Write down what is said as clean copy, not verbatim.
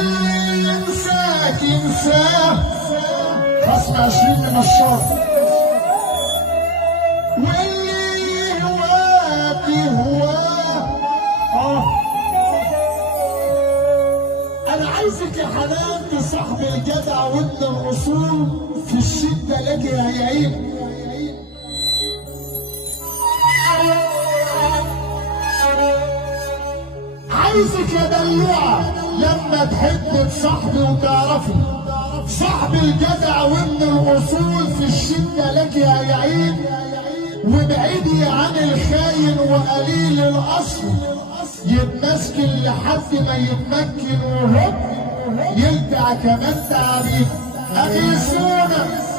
اللي ينساك ينساه خصم 20 من الشر، واللي يهواك يهواه. انا عايزك يا حنان تصاحب الجدع وابن الاصول، في الشده لك يا عين. عايزك يا دلوعه لما تحب تصاحبي وتعرفي صاحب الجدع وابن الاصول، في الشده لك يا عين. وابعدي عن الخاين وقليل الاصل، يتمسكن لحد ما يتمكن وهوب يلدع كمان تعريف. اخي سونا